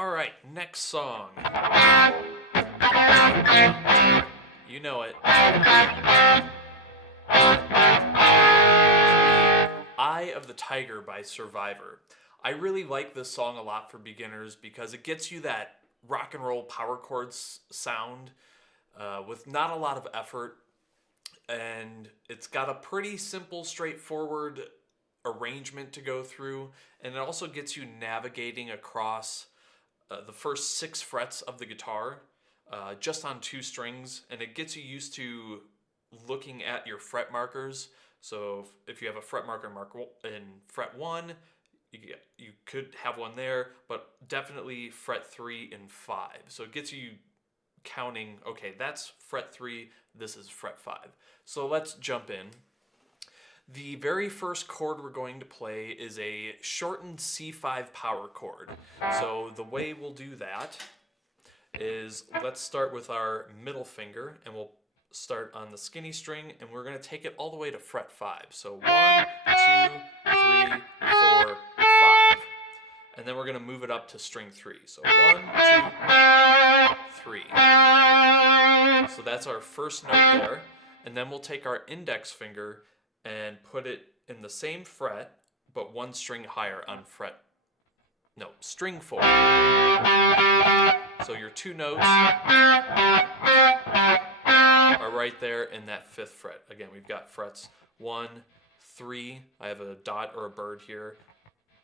All right, next song. You know it. Eye of the Tiger by Survivor. I really like this song a lot for beginners because it gets you that rock and roll power chords sound with not a lot of effort, and it's got a pretty simple, straightforward arrangement to go through, and it also gets you navigating across the first 6 frets of the guitar just on 2 strings, and it gets you used to looking at your fret markers. So if you have a fret marker in fret 1, you could have one there, but definitely fret 3 and 5. So it gets you counting, okay, that's fret 3, this is fret 5. So let's jump in. The very first chord we're going to play is a shortened C5 power chord. So the way we'll do that is let's start with our middle finger, and we'll start on the skinny string, and we're going to take it all the way to fret 5. So 1, 2, 3, 4, 5. And then we're going to move it up to string 3. So 1, 2, 3. So that's our first note there. And then we'll take our index finger and put it in the same fret, but 1 string higher on string 4. So your 2 notes are right there in that 5th fret. Again, we've got frets 1, 3. I have a dot or a bird here.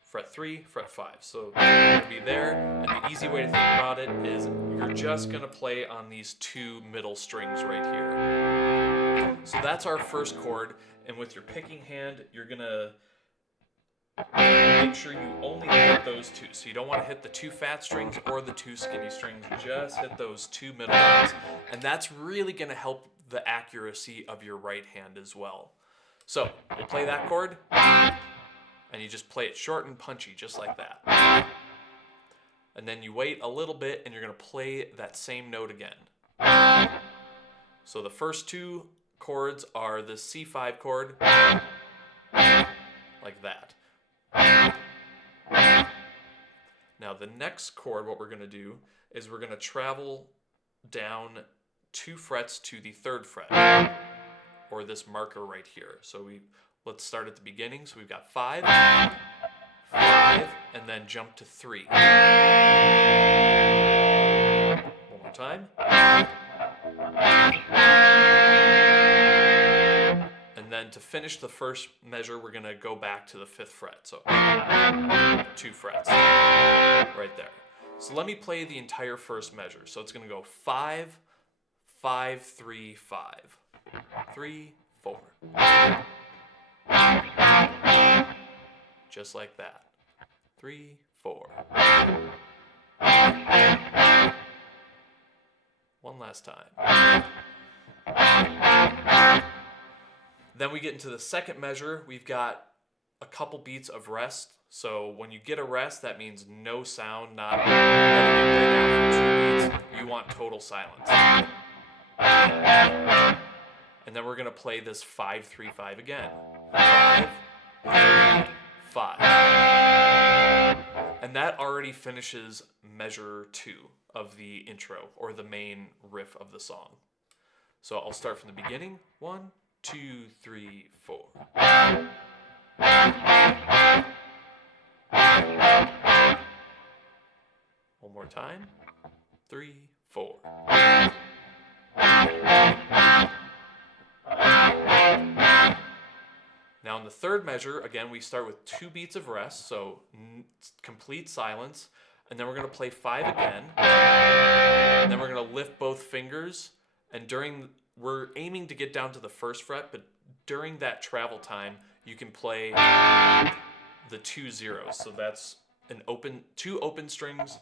Fret 3, fret 5. So it'll be there. And the easy way to think about it is you're just going to play on these 2 middle strings right here. So that's our first chord. And with your picking hand, you're going to make sure you only hit those 2. So you don't want to hit the 2 fat strings or the 2 skinny strings. Just hit those 2 middle ones. And that's really going to help the accuracy of your right hand as well. So we'll play that chord, and you just play it short and punchy, just like that. And then you wait a little bit, and you're going to play that same note again. So the first 2 chords are the C5 chord, like that. Now the next chord, what we're going to do is we're going to travel down 2 frets to the 3rd fret, or this marker right here. So let's start at the beginning. So we've got 5, 5, and then jump to 3. One more time. And then to finish the first measure, we're going to go back to the 5th fret. So 2 frets right there. So let me play the entire first measure. So it's going to go 5, 5, 3, 5. 3, 4. Just like that. 3, 4. One last time. Then we get into the second measure. We've got a couple beats of rest. So when you get a rest, that means no sound, not letting it break out for 2 beats. You want total silence. And then we're going to play this 5, 3, 5 again. 5, 3, 5. And that already finishes measure 2 of the intro, or the main riff of the song. So I'll start from the beginning. 1, 2, 3, 4. One more time. 3, 4. Now in the third measure, again, we start with 2 beats of rest, so complete silence, and then we're going to play 5 again, and then we're going to lift both fingers, and we're aiming to get down to the 1st fret, but during that travel time, you can play the 2 zeros, so that's 2 open strings,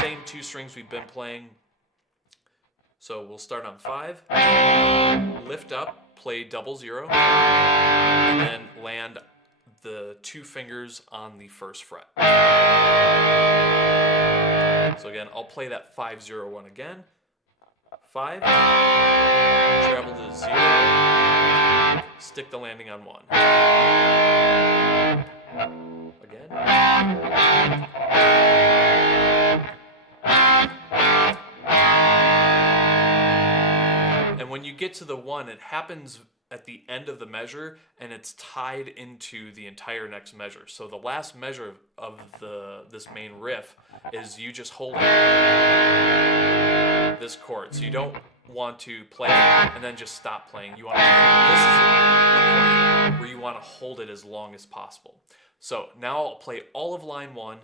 same 2 strings we've been playing. So we'll start on 5, lift up, play double 0, and then land the 2 fingers on the 1st fret. So again, I'll play that 5, 0, 1 again. 5, travel to 0, stick the landing on 1. Again. get to the 1, it happens at the end of the measure, and it's tied into the entire next measure. So the last measure of this main riff is you just hold this chord. So you don't want to play it and then just stop playing. You want to, this is a point where you want to hold it as long as possible. So now I'll play all of line 1,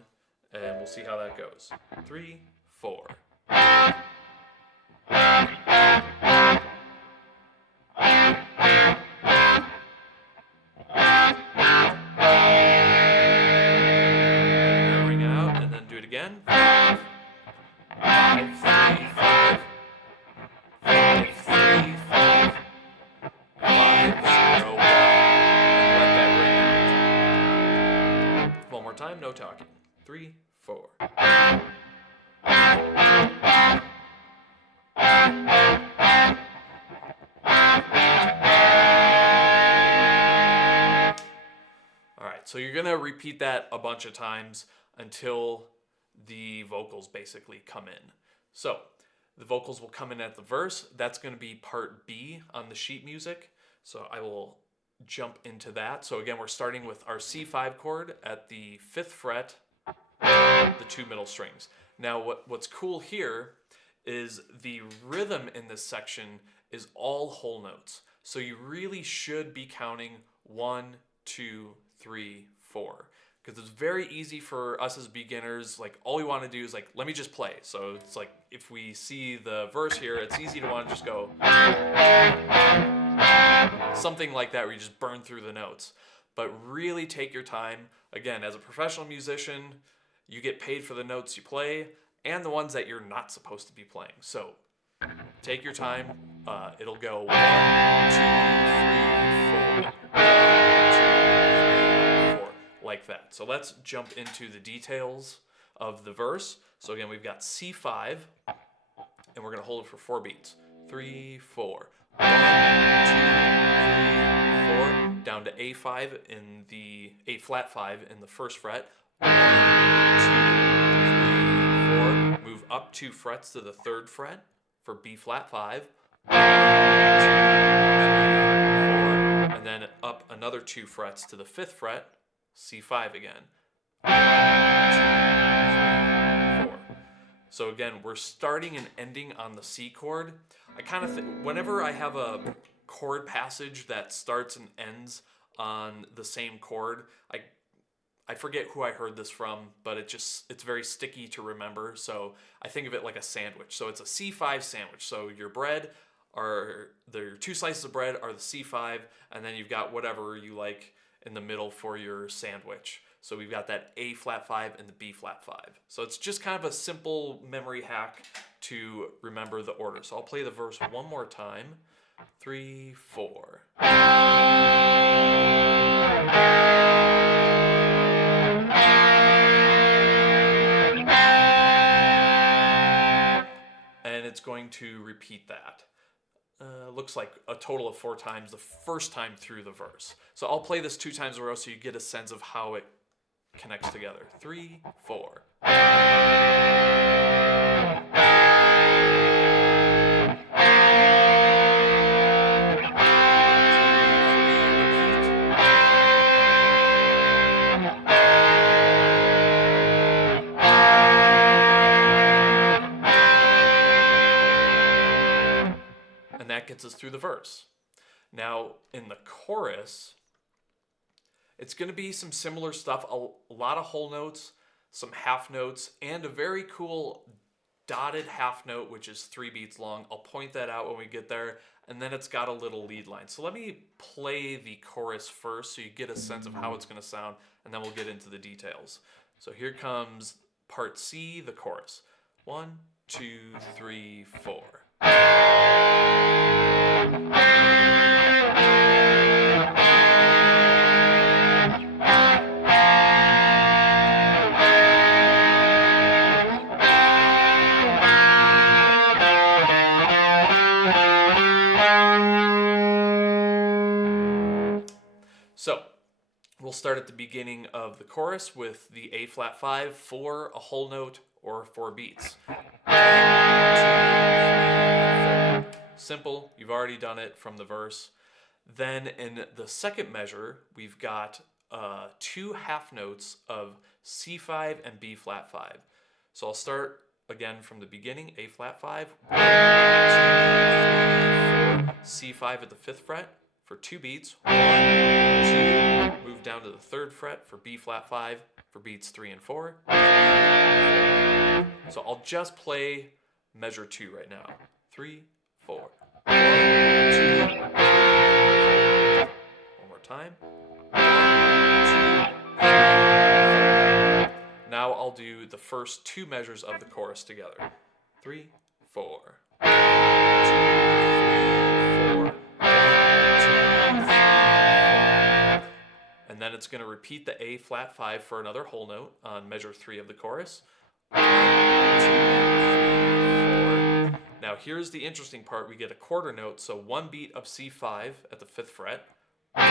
and we'll see how that goes. 3, 4. Narrowing out, and then do it again. 5, 5, 3, 5. 5, 3, 5. 5, 0, 1. And let that ring out. One more time, no talking. 3, 4. So you're going to repeat that a bunch of times until the vocals basically come in. So the vocals will come in at the verse. That's going to be part B on the sheet music. So I will jump into that. So again, we're starting with our C5 chord at the 5th fret, the 2 middle strings. Now what's cool here is the rhythm in this section is all whole notes. So you really should be counting 1, 2, 3, 4, because it's very easy for us as beginners. Like, all we want to do is like, let me just play. So it's like, if we see the verse here, it's easy to want to just go something like that, where you just burn through the notes. But really take your time. Again, as a professional musician, you get paid for the notes you play and the ones that you're not supposed to be playing. So take your time. It'll go 1, 2, 3, 4. 1, 2, 3, 4, like that. So let's jump into the details of the verse. So again, we've got C5, and we're going to hold it for 4 beats. 3, 4. 1, 2, 3, 4. Down to A5 in the A flat 5 in the 1st fret. 1, 2, 3, 4. Move up 2 frets to the 3rd fret for B flat 5. 1, 2, 3, 4. And then up another 2 frets to the 5th fret, C5 again. 1, 2, 3, 4. So again, we're starting and ending on the C chord. I kind of whenever I have a chord passage that starts and ends on the same chord, I forget who I heard this from, but it's very sticky to remember. So I think of it like a sandwich. So it's a C5 sandwich. So your bread your 2 slices of bread are the C5, and then you've got whatever you like in the middle for your sandwich. So we've got that A flat 5 and the B flat 5. So it's just kind of a simple memory hack to remember the order. So I'll play the verse one more time. 3, 4. And it's going to repeat that. Looks like a total of 4 times the first time through the verse. So I'll play this 2 times in a row so you get a sense of how it connects together. 3, 4. And that gets us through the verse. Now, in the chorus, it's going to be some similar stuff, a lot of whole notes, some half notes, and a very cool dotted half note, which is 3 beats long. I'll point that out when we get there, and then it's got a little lead line. So let me play the chorus first so you get a sense of how it's going to sound, and then we'll get into the details. So here comes part C, the chorus. 1, 2, 3, 4. So we'll start at the beginning of the chorus with the A flat 5 for a whole note or 4 beats. 1, 2, 3, 4. Simple, you've already done it from the verse. Then in the second measure, we've got 2 half notes of C5 and B flat 5. So I'll start again from the beginning, A flat 5, 1, 2, 3, 4, C5 at the 5th fret for 2 beats, 1, 2, move down to the 3rd fret for B flat 5 for beats 3 and 4. So I'll just play measure 2 right now. 3, 4. 1, 2, 3, 4. One more time. 1, 2, 3, 4. Now I'll do the first 2 measures of the chorus together. 3, 4. 1, 2, 3, 4. 1, 2, 3, 4. And then it's going to repeat the A flat 5 for another whole note on measure 3 of the chorus. 1, 2, 3, 4. Now here's the interesting part. We get a quarter note, so 1 beat of C5 at the 5th fret. 1,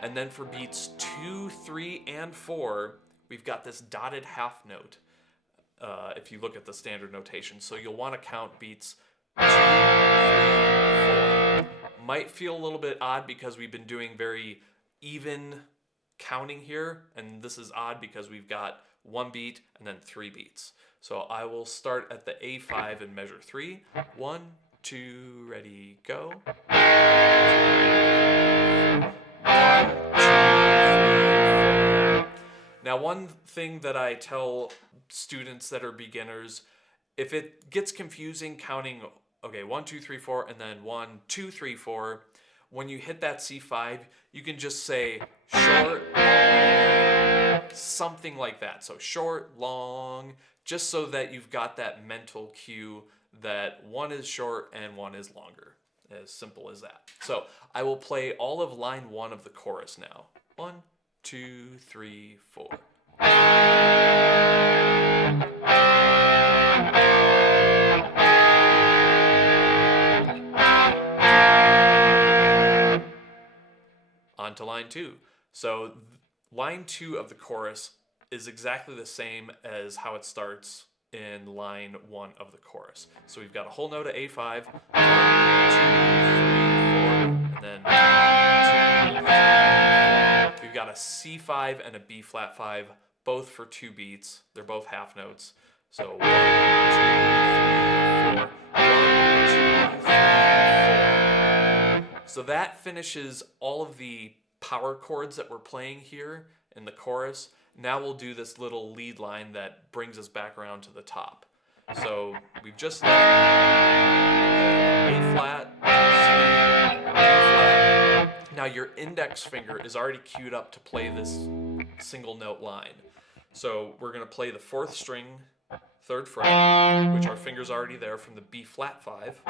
and then for beats 2, 3, and 4, we've got this dotted half note. If you look at the standard notation, so you'll want to count beats 2, 3, 4. Might feel a little bit odd because we've been doing very even counting here, and this is odd because we've got 1 beat and then 3 beats. So I will start at the A5 in measure 3. 1, 2, ready, go. 1, 2, 3, 4. Now, one thing that I tell students that are beginners, if it gets confusing counting, okay, 1, 2, 3, 4, and then 1, 2, 3, 4, when you hit that C5, you can just say short, long, something like that. So short, long, just so that you've got that mental cue that one is short and one is longer. As simple as that. So I will play all of line 1 of the chorus now. 1, 2, 3, 4. On to line 2. So line 2 of the chorus is exactly the same as how it starts in line 1 of the chorus. So we've got a whole note of A5, 1, 2, 3, 4, and then 1, 2, 3, 4. We've got a C5 and a B flat 5, both for 2 beats. They're both half notes. So 1, 2, 3, 4, 1, 2, 3, 4. So that finishes all of the power chords that we're playing here in the chorus. Now we'll do this little lead line that brings us back around to the top. So we've just left A flat, C, B flat. Now your index finger is already queued up to play this single note line. So we're going to play the 4th string, 3rd fret, which our finger's already there from the B flat 5.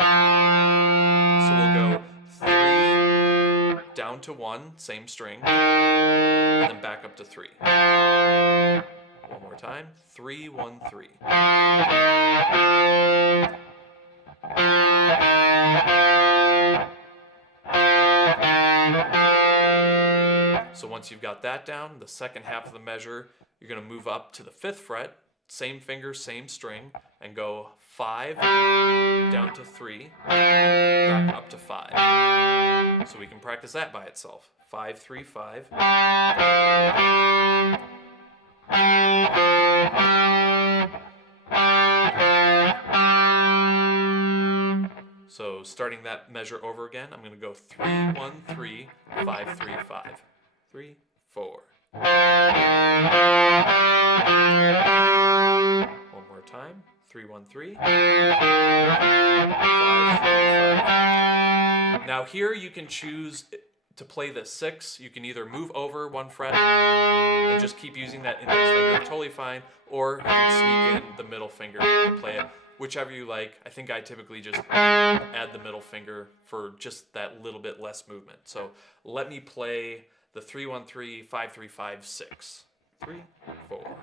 So we'll go 3, down to 1, same string, and then back up to 3. One more time. 3, 1, 3. So once you've got that down, the second half of the measure, you're going to move up to the 5th fret, same finger, same string, and go 5, down to 3, back up to 5. So we can practice that by itself. 5, 3, 5. So starting that measure over again, I'm going to go 3, 1, 3, 5, 3, 5. 3, 4. One more time. 3, 1, 3. 5, 3, 5. Now here you can choose to play the 6. You can either move over 1 fret and just keep using that index finger, totally fine, or you can sneak in the middle finger to play it, whichever you like. I think I typically just add the middle finger for just that little bit less movement. So let me play the 3, 1, 3, 5, 3, 5, 6. 3, 4.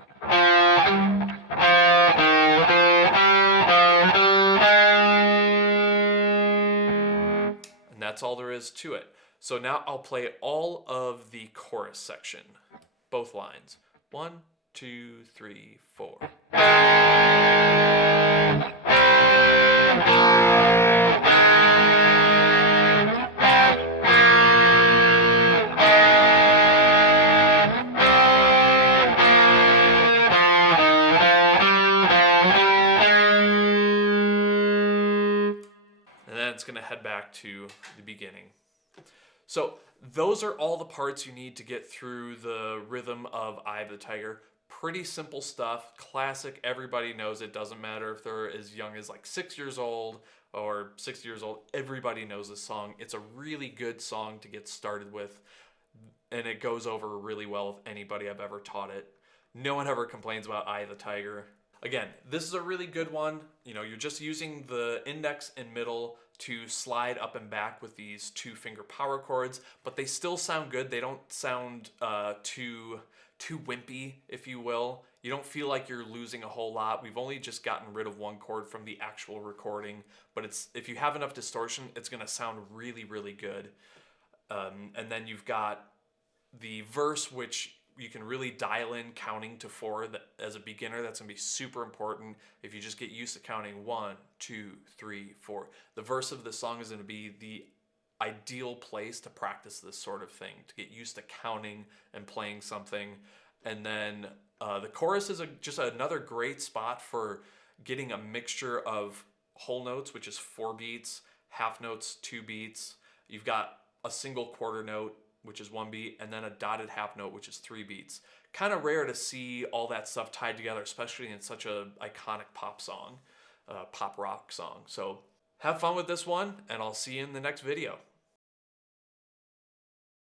And that's all there is to it. So now I'll play all of the chorus section, both lines. 1, 2, 3, 4. head back to the beginning. So those are all the parts you need to get through the rhythm of Eye of the Tiger. Pretty simple stuff, classic, everybody knows it. Doesn't matter if they're as young as like 6 years old or 60 years old, everybody knows this song. It's a really good song to get started with, and it goes over really well with anybody I've ever taught it. No one ever complains about Eye of the Tiger. Again, this is a really good one. You know, you're just using the index and middle to slide up and back with these 2-finger power chords, but they still sound good. They don't sound too wimpy, if you will. You don't feel like you're losing a whole lot. We've only just gotten rid of one chord from the actual recording, but if you have enough distortion, it's going to sound really, really good. And then you've got the verse, which you can really dial in counting to 4. As a beginner, that's going to be super important. If you just get used to counting 1, 2, 3, 4, the verse of the song is going to be the ideal place to practice this sort of thing, to get used to counting and playing something. And then the chorus is just another great spot for getting a mixture of whole notes, which is 4 beats, half notes, 2 beats. You've got a single quarter note, which is 1 beat, and then a dotted half note, which is 3 beats. Kind of rare to see all that stuff tied together, especially in such a iconic pop song, pop rock song. So have fun with this one, and I'll see you in the next video.